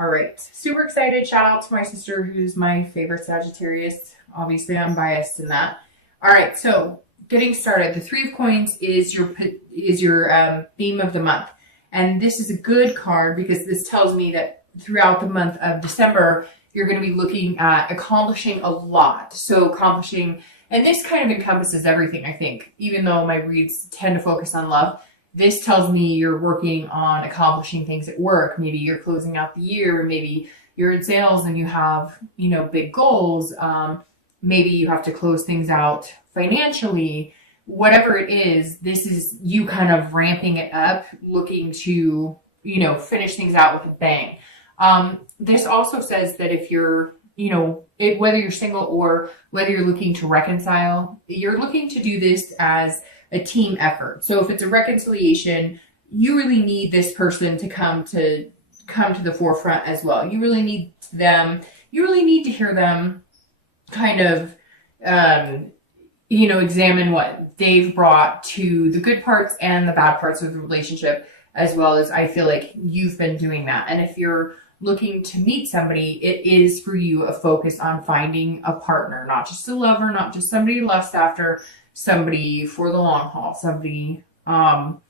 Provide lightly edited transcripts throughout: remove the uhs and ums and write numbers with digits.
All right. Super excited. Shout out to my sister, who's my favorite Sagittarius. Obviously, I'm biased in that. All right. So getting started. The Three of Coins is your theme of the month. And this is a good card because this tells me that throughout the month of December, you're going to be looking at accomplishing a lot. So accomplishing, and this kind of encompasses everything, I think, even though my reads tend to focus on love. This tells me you're working on accomplishing things at work. Maybe you're closing out the year. Maybe you're in sales and you have, big goals. Maybe you have to close things out financially. Whatever it is, this is you kind of ramping it up, looking to, finish things out with a bang. This also says that if you're, whether you're single or whether you're looking to reconcile, you're looking to do this as a team effort. So if it's a reconciliation, you really need this person to come to the forefront as well. You really need to hear them kind of, examine what they've brought to the good parts and the bad parts of the relationship, as well as I feel like you've been doing that. And if you're looking to meet somebody, it is for you a focus on finding a partner, not just a lover, not just somebody to lust after, somebody for the long haul, somebody, to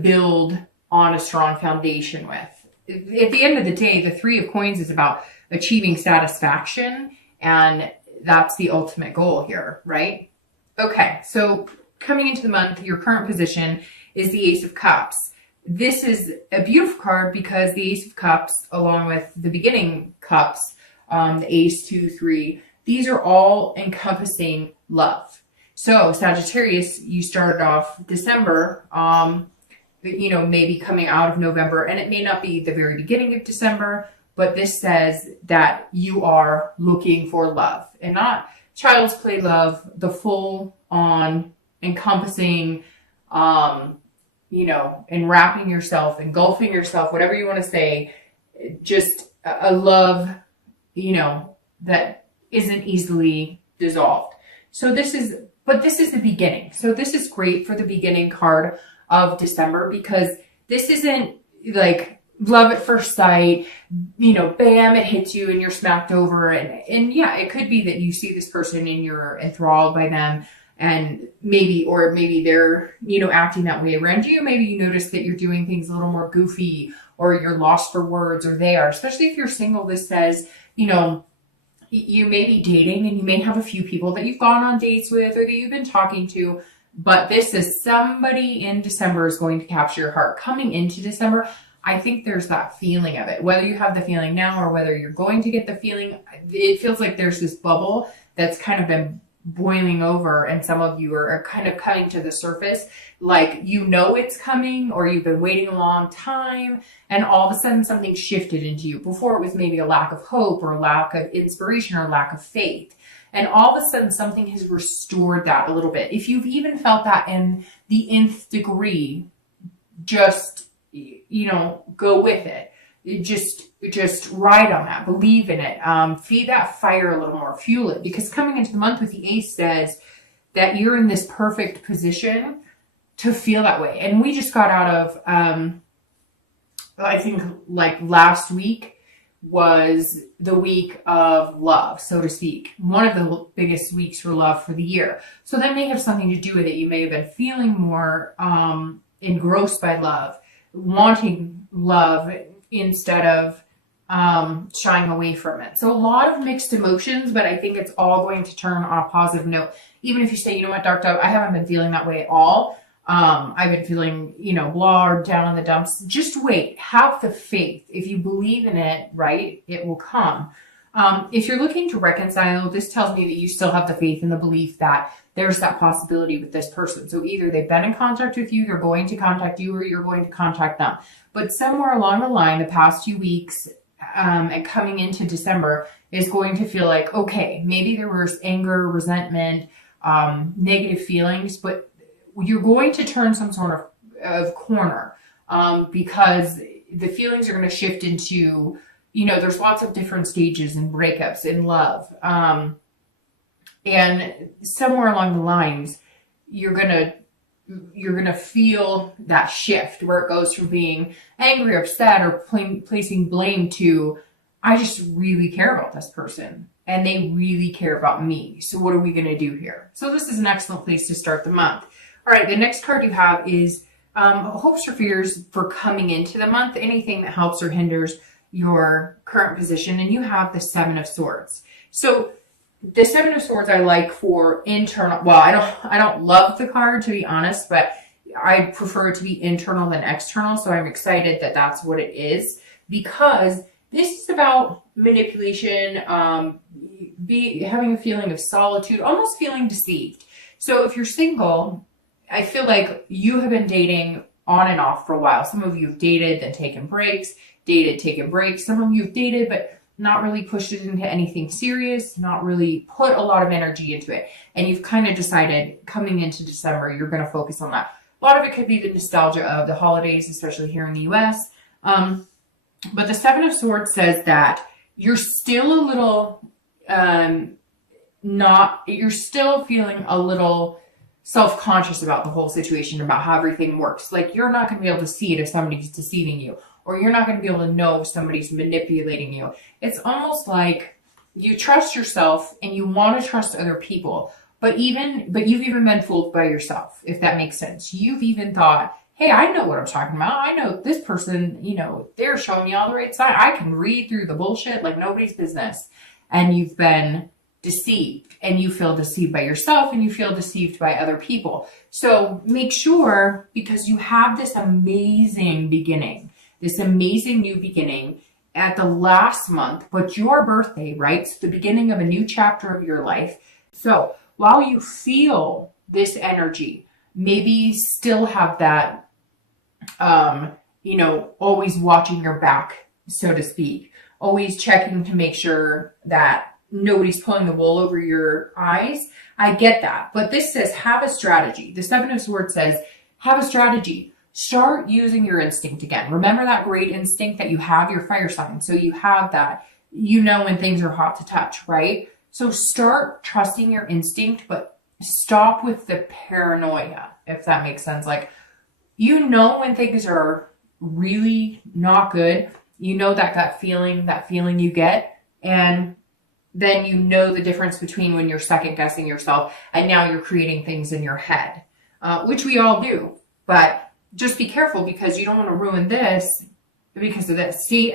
build on a strong foundation with. At the end of the day, the Three of Coins is about achieving satisfaction, and that's the ultimate goal here, right? Okay, so coming into the month, your current position is the Ace of Cups. This is a beautiful card because the Ace of Cups, along with the beginning cups, the Ace, 2, 3, these are all encompassing love. So Sagittarius, you started off December, maybe coming out of November, and it may not be the very beginning of December, but this says that you are looking for love and not child's play love, the full on encompassing, enwrapping yourself, engulfing yourself, whatever you want to say, just a love, that isn't easily dissolved. So this is the beginning. So this is great for the beginning card of December because this isn't like love at first sight, bam, it hits you and you're smacked over. And yeah, it could be that you see this person and you're enthralled by them, and maybe they're, acting that way around you. Maybe you notice that you're doing things a little more goofy, or you're lost for words, or they are. Especially if you're single, this says, you may be dating and you may have a few people that you've gone on dates with or that you've been talking to, but this is somebody in December is going to capture your heart. Coming into December, I think there's that feeling of it. Whether you have the feeling now or whether you're going to get the feeling, it feels like there's this bubble that's kind of been boiling over, and some of you are kind of coming to the surface, like it's coming, or you've been waiting a long time, and all of a sudden something shifted into you. Before, it was maybe a lack of hope or a lack of inspiration or lack of faith, and all of a sudden something has restored that a little bit. If you've even felt that in the nth degree, just go with it. Just ride on that, believe in it, feed that fire a little more, fuel it, because coming into the month with the Ace says that you're in this perfect position to feel that way. And we just got out of, I think like last week was the week of love, so to speak, one of the biggest weeks for love for the year. So that may have something to do with it. You may have been feeling more engrossed by love, wanting love instead of shying away from it. So a lot of mixed emotions, but I think it's all going to turn on a positive note. Even if you say, Dark Dove, I haven't been feeling that way at all. I've been feeling, blah, or down in the dumps. Just wait. Have the faith. If you believe in it, right, it will come. If you're looking to reconcile, this tells me that you still have the faith and the belief that there's that possibility with this person. So either they've been in contact with you, they're going to contact you, or you're going to contact them. But somewhere along the line, the past few weeks, and coming into December is going to feel like, okay, maybe there was anger, resentment, negative feelings, but you're going to turn some sort of corner, because the feelings are going to shift into, there's lots of different stages and breakups in love. And somewhere along the lines, you're going to you're going to feel that shift where it goes from being angry, upset, or placing blame to, I just really care about this person and they really care about me. So what are we going to do here? So this is an excellent place to start the month. All right, the next card you have is hopes or fears for coming into the month, anything that helps or hinders your current position. And you have the Seven of Swords. So the Seven of Swords I like for internal. Well, I don't love the card, to be honest, but I prefer it to be internal than external. So I'm excited that that's what it is, because this is about manipulation, having a feeling of solitude, almost feeling deceived. So if you're single, I feel like you have been dating on and off for a while. Some of you have dated, then taken breaks, dated, taken breaks. Some of you have dated, but not really pushed it into anything serious, not really put a lot of energy into it. And you've kind of decided coming into December, you're going to focus on that. A lot of it could be the nostalgia of the holidays, especially here in the US. But the Seven of Swords says that you're still a little, you're still feeling a little self-conscious about the whole situation, about how everything works. Like, you're not going to be able to see it if somebody's deceiving you, or you're not going to be able to know if somebody's manipulating you. It's almost like you trust yourself and you want to trust other people, but you've even been fooled by yourself, if that makes sense. You've even thought, hey, I know what I'm talking about. I know this person, they're showing me all the right side. I can read through the bullshit like nobody's business. And you've been deceived, and you feel deceived by yourself, and you feel deceived by other people. So make sure, because you have this amazing beginning, this amazing new beginning at the last month, but your birthday, right? It's the beginning of a new chapter of your life. So while you feel this energy, maybe still have that, always watching your back, so to speak, always checking to make sure that nobody's pulling the wool over your eyes. I get that. But this says, have a strategy. The Seven of Swords says, have a strategy. Start using your instinct again. Remember that great instinct that you have, your fire sign. So you have that, when things are hot to touch, right? So start trusting your instinct, but stop with the paranoia, if that makes sense. Like, when things are really not good, that feeling you get, and then the difference between when you're second guessing yourself and now you're creating things in your head, which we all do. But just be careful, because you don't want to ruin this because of this. See,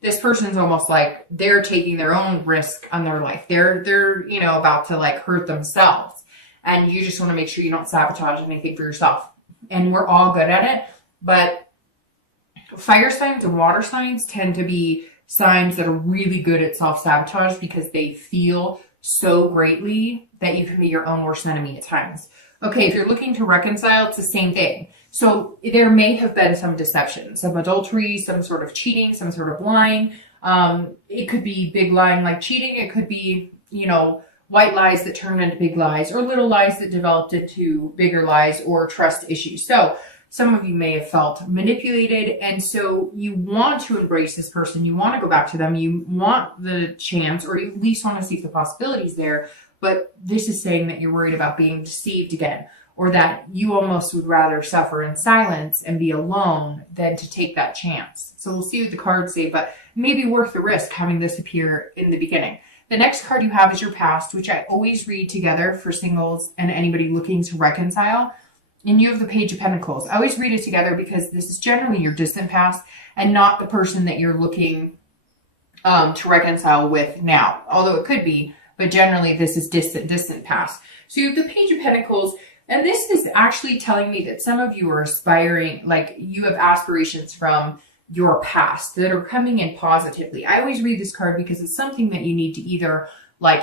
this person's almost like they're taking their own risk on their life. They're about to hurt themselves, and you just want to make sure you don't sabotage anything for yourself. And we're all good at it, but fire signs and water signs tend to be signs that are really good at self-sabotage, because they feel so greatly that you can be your own worst enemy at times. Okay, if you're looking to reconcile, it's the same thing. So there may have been some deception, some adultery, some sort of cheating, some sort of lying. It could be big lying like cheating. It could be, white lies that turned into big lies, or little lies that developed into bigger lies, or trust issues. So some of you may have felt manipulated, and so you want to embrace this person. You want to go back to them. You want the chance, or at least want to see if the possibilities there. But this is saying that you're worried about being deceived again, or that you almost would rather suffer in silence and be alone than to take that chance. So we'll see what the cards say, but maybe worth the risk having this appear in the beginning. The next card you have is your past, which I always read together for singles and anybody looking to reconcile. And you have the Page of Pentacles. I always read it together because this is generally your distant past and not the person that you're looking to reconcile with now. Although it could be, but generally this is distant past. So you have the Page of Pentacles, and this is actually telling me that some of you are aspiring, like you have aspirations from your past that are coming in positively. I always read this card because it's something that you need to either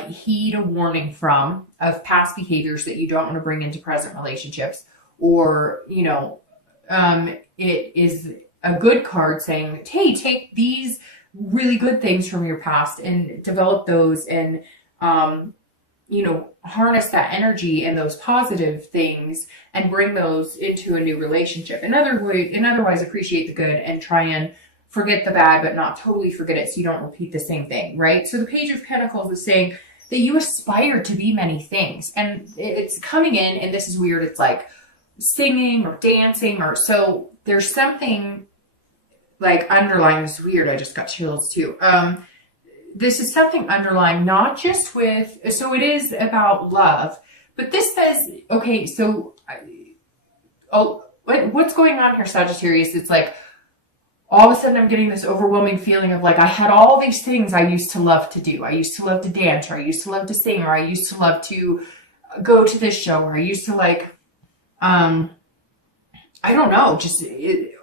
heed a warning from, of past behaviors that you don't want to bring into present relationships, or, it is a good card saying, hey, take these really good things from your past and develop those, and, harness that energy and those positive things and bring those into a new relationship. In otherwise appreciate the good and try and forget the bad, but not totally forget it so you don't repeat the same thing, right? So the Page of Pentacles is saying that you aspire to be many things, and it's coming in, and this is weird. It's like singing or dancing, or so there's something like underlying. This is weird. I just got chills too. This is something underlying, not just with, so it is about love, but this says, okay, so, what's going on here, Sagittarius? It's like, all of a sudden I'm getting this overwhelming feeling of like, I had all these things I used to love to do. I used to love to dance, or I used to love to sing, or I used to love to go to this show, or I used to like, I don't know, just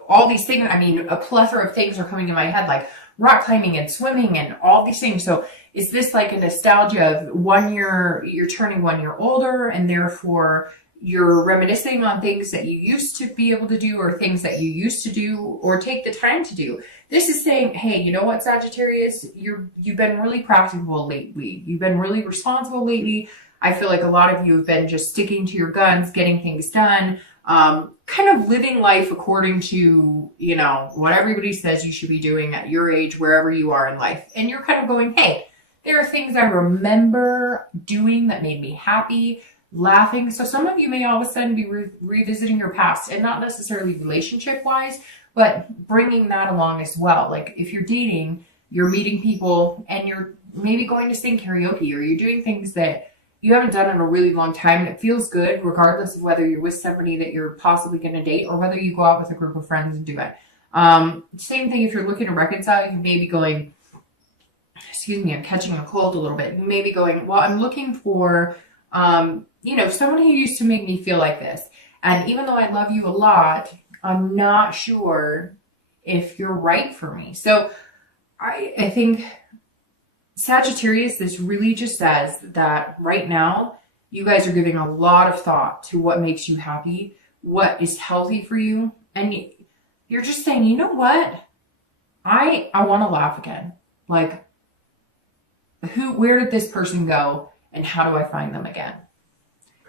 all these things. I mean, a plethora of things are coming in my head, like rock climbing and swimming and all these things. So is this like a nostalgia of 1 year, you're turning 1 year older, and therefore you're reminiscing on things that you used to be able to do, or things that you used to do or take the time to do? This is saying, hey, you know what, Sagittarius, you've been really practical lately. You've been really responsible lately. I feel like a lot of you have been just sticking to your guns, getting things done, kind of living life according to, you know, what everybody says you should be doing at your age, wherever you are in life. And you're kind of going, hey, there are things I remember doing that made me happy, laughing. So some of you may all of a sudden be revisiting your past, and not necessarily relationship wise, but bringing that along as well. Like if you're dating, you're meeting people and you're maybe going to sing karaoke, or you're doing things that you haven't done in a really long time, and it feels good regardless of whether you're with somebody that you're possibly going to date, or whether you go out with a group of friends and do it. Same thing if you're looking to reconcile. You may be going, excuse me, I'm catching a cold a little bit. You may be going, well, I'm looking for, you know, someone who used to make me feel like this. And even though I love you a lot, I'm not sure if you're right for me. So I think Sagittarius, this really just says that right now, you guys are giving a lot of thought to what makes you happy, what is healthy for you. And you're just saying, you know what? I want to laugh again. Like, where did this person go, and how do I find them again?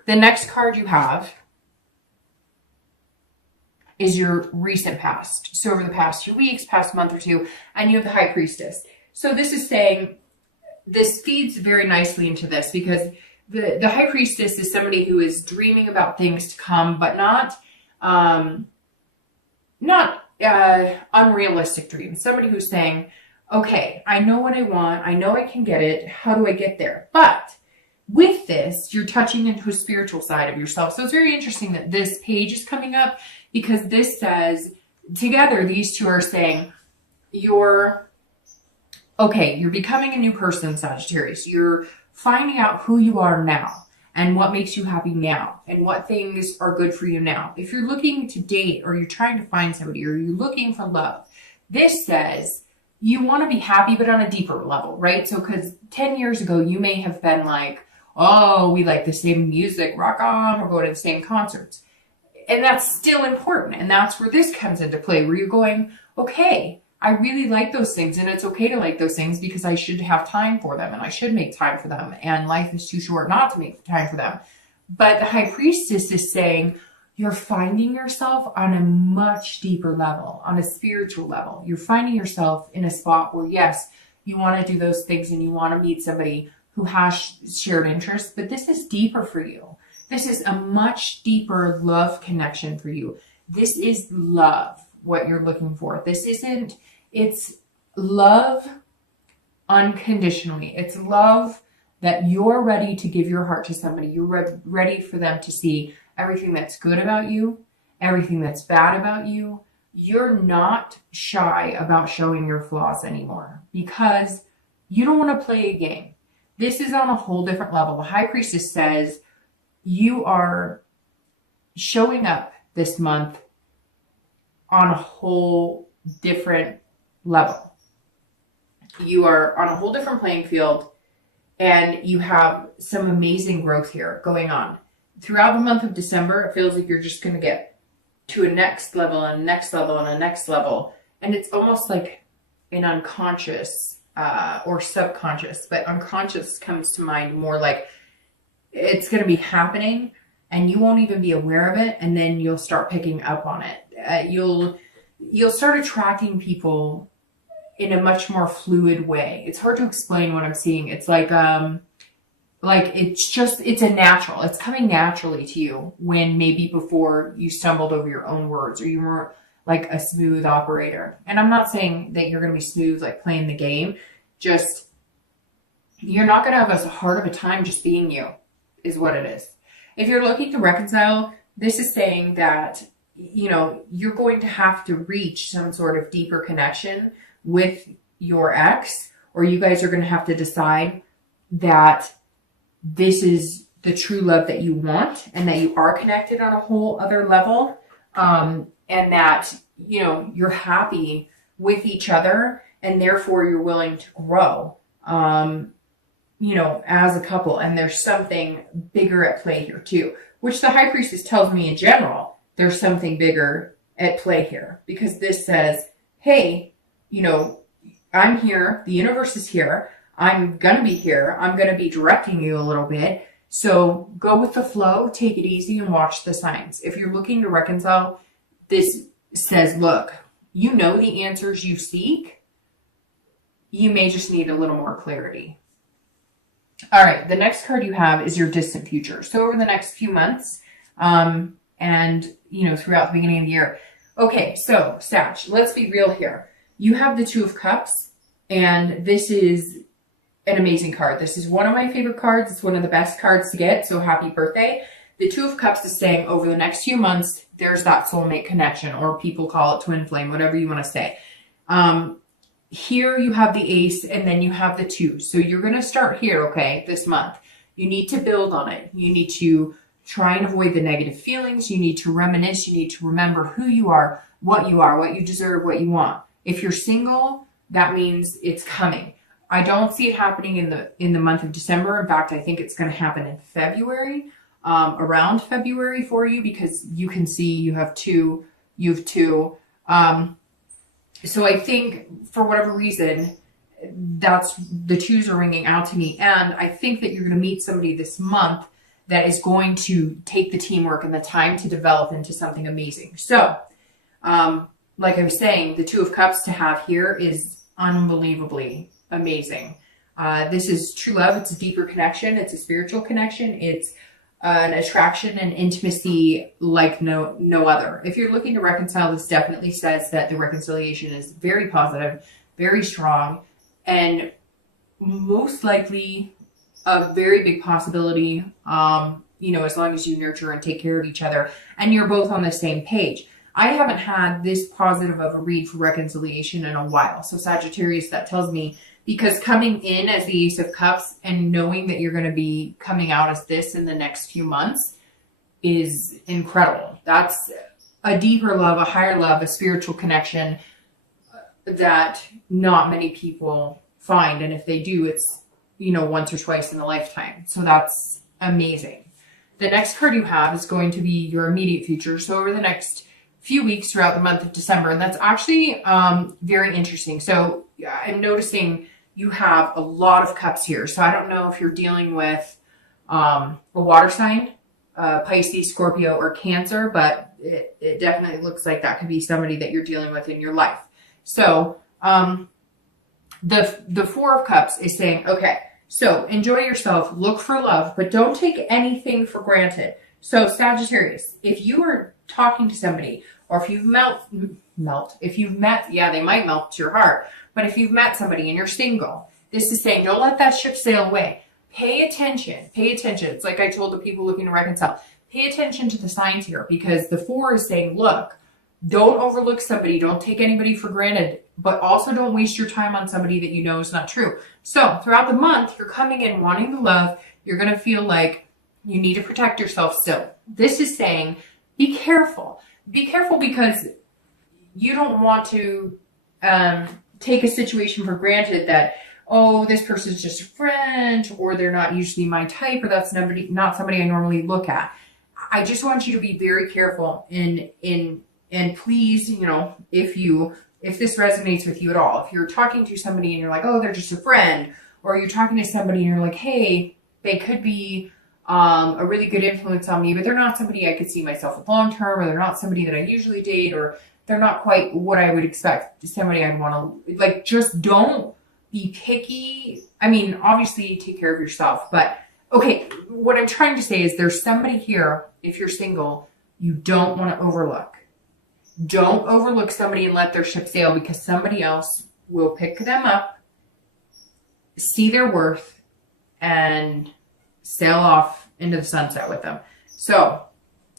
The next card you have is your recent past. So over the past 2 weeks, past month or two, and you have the High Priestess. So this is saying, this feeds very nicely into this, because the High Priestess is somebody who is dreaming about things to come, but not unrealistic dreams. Somebody who's saying, okay, I know what I want. I know I can get it. How do I get there? But with this, you're touching into a spiritual side of yourself. So it's very interesting that this page is coming up, because this says, together, these two are saying, you're becoming a new person, Sagittarius. You're finding out who you are now, and what makes you happy now, and what things are good for you now. If you're looking to date, or you're trying to find somebody, or you're looking for love, this says you want to be happy, but on a deeper level, right? So because 10 years ago, you may have been like, oh, we like the same music, rock on, we're going to the same concerts. And that's still important. And that's where this comes into play, where you're going, okay, I really like those things, and it's okay to like those things, because I should have time for them, and I should make time for them, and life is too short not to make time for them. But the High Priestess is saying, you're finding yourself on a much deeper level, on a spiritual level. You're finding yourself in a spot where, yes, you want to do those things, and you want to meet somebody who has shared interests, but this is deeper for you. This is a much deeper love connection for you. This is love, what you're looking for. This isn't, it's love unconditionally. It's love that you're ready to give your heart to somebody. You're ready for them to see everything that's good about you, everything that's bad about you. You're not shy about showing your flaws anymore, because you don't want to play a game. This is on a whole different level. The High Priestess says you are showing up this month on a whole different level. You are on a whole different playing field, and you have some amazing growth here going on. Throughout the month of December, it feels like you're just going to get to a next level and a next level and a next level. And it's almost like an unconscious or subconscious, but unconscious comes to mind more like it's going to be happening and you won't even be aware of it. And then you'll start picking up on it. You'll start attracting people in a much more fluid way. It's hard to explain what I'm seeing. It's like, Like, it's a natural, it's coming naturally to you, when maybe before you stumbled over your own words, or you weren't like a smooth operator. And I'm not saying that you're going to be smooth, like playing the game. Just, you're not going to have as hard of a time just being you, is what it is. If you're looking to reconcile, this is saying that, you know, you're going to have to reach some sort of deeper connection with your ex, or you guys are going to have to decide that this is the true love that you want, and that you are connected on a whole other level. And that, you know, you're happy with each other, and therefore you're willing to grow, you know, as a couple. And there's something bigger at play here too, which the High Priestess tells me in general, there's something bigger at play here, because this says, hey, you know, I'm here, the universe is here, I'm going to be here, I'm going to be directing you a little bit. So go with the flow, take it easy, and watch the signs. If you're looking to reconcile, this says, look, you know the answers you seek. You may just need a little more clarity. All right, the next card you have is your distant future. So over the next few months, and, you know, throughout the beginning of the year. Okay, so Sag, let's be real here. You have the Two of Cups, and this is an amazing card. This is one of my favorite cards. It's one of the best cards to get, so happy birthday. The Two of Cups is saying over the next few months, there's that soulmate connection, or people call it twin flame, whatever you want to say. Here you have the Ace, and then you have the Two. So you're going to start here, okay, this month. You need to build on it. You need to try and avoid the negative feelings. You need to reminisce. You need to remember who you are, what you deserve, what you want. If you're single, that means it's coming. I don't see it happening in the month of December. In fact, I think it's going to happen in February, around February for you, because you can see you have two. So I think for whatever reason, that's the twos are ringing out to me. And I think that you're going to meet somebody this month that is going to take the teamwork and the time to develop into something amazing. So, like I was saying, the Two of Cups to have here is unbelievably amazing. This is true love. It's a deeper connection. It's a spiritual connection. It's an attraction and intimacy like no other. If you're looking to reconcile, this definitely says that the reconciliation is very positive, very strong, and most likely a very big possibility, you know, as long as you nurture and take care of each other and you're both on the same page. I haven't had this positive of a read for reconciliation in a while. So Sagittarius, that tells me, because coming in as the Ace of Cups and knowing that you're going to be coming out as this in the next few months is incredible. That's a deeper love, a higher love, a spiritual connection that not many people find. And if they do, it's, you know, once or twice in a lifetime. So that's amazing. The next card you have is going to be your immediate future. So over the next few weeks throughout the month of December, and that's actually very interesting. So I'm noticing you have a lot of cups here. So I don't know if you're dealing with a water sign, Pisces, Scorpio, or Cancer, but it definitely looks like that could be somebody that you're dealing with in your life. So the Four of Cups is saying, okay, so enjoy yourself, look for love, but don't take anything for granted. So Sagittarius, if you are talking to somebody, or if you've met, yeah, they might melt your heart, but if you've met somebody and you're single, this is saying, don't let that ship sail away. Pay attention. It's like I told the people looking to reconcile, pay attention to the signs here, because the Four is saying, look, don't overlook somebody, don't take anybody for granted, but also don't waste your time on somebody that you know is not true. So throughout the month, you're coming in wanting the love. You're going to feel like you need to protect yourself still. This is saying, be careful. Be careful, because you don't want to take a situation for granted that, oh, this person's just a friend, or they're not usually my type, or that's not somebody I normally look at. I just want you to be very careful and please, you know, if this resonates with you at all, if you're talking to somebody and you're like, oh, they're just a friend, or you're talking to somebody and you're like, hey, they could be a really good influence on me, but they're not somebody I could see myself with long term, or they're not somebody that I usually date, or they're not quite what I would expect, somebody I'd want to, like, just don't be picky. I mean, obviously take care of yourself, but Okay, what I'm trying to say is there's somebody here, if you're single, you don't want to overlook. Don't overlook somebody and let their ship sail, because somebody else will pick them up, see their worth, and sail off into the sunset with them. So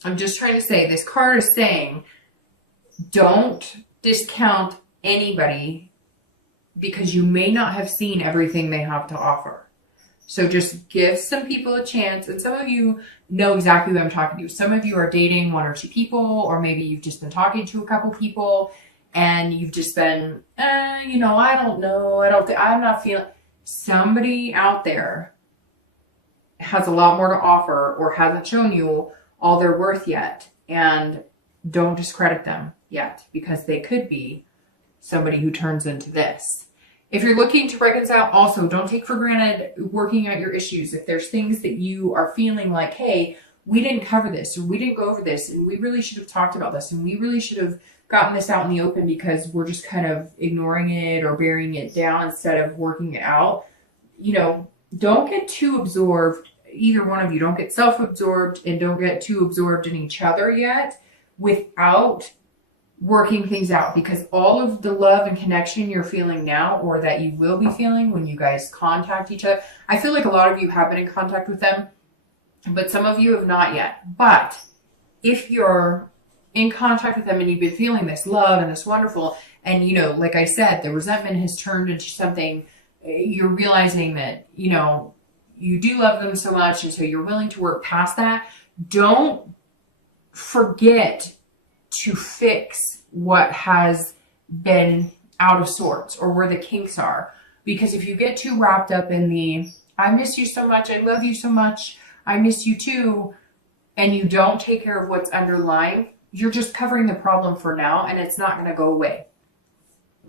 I'm just trying to say, this card is saying, don't discount anybody because you may not have seen everything they have to offer. So just give some people a chance. And some of you know exactly who I'm talking to. Some of you are dating one or two people, or maybe you've just been talking to a couple people and you've just been, I don't know. I'm not feeling. Somebody out there has a lot more to offer or hasn't shown you all their worth yet. And don't discredit them yet, because they could be somebody who turns into this. If you're looking to reconcile, also don't take for granted working out your issues. If there's things that you are feeling like, hey, we didn't cover this, or we didn't go over this, and we really should have talked about this, and we really should have gotten this out in the open, because we're just kind of ignoring it or burying it down instead of working it out. Don't get too absorbed. Either one of you, don't get self-absorbed and don't get too absorbed in each other yet without working things out, because all of the love and connection you're feeling now, or that you will be feeling when you guys contact each other, I feel like a lot of you have been in contact with them, but some of you have not yet. But if you're in contact with them and you've been feeling this love and this wonderful, and like I said, the resentment has turned into something, you're realizing that you do love them so much, and so you're willing to work past that. Don't forget to fix what has been out of sorts, or where the kinks are. Because if you get too wrapped up in the, I miss you so much, I love you so much, I miss you too, and you don't take care of what's underlying, you're just covering the problem for now, and it's not going to go away.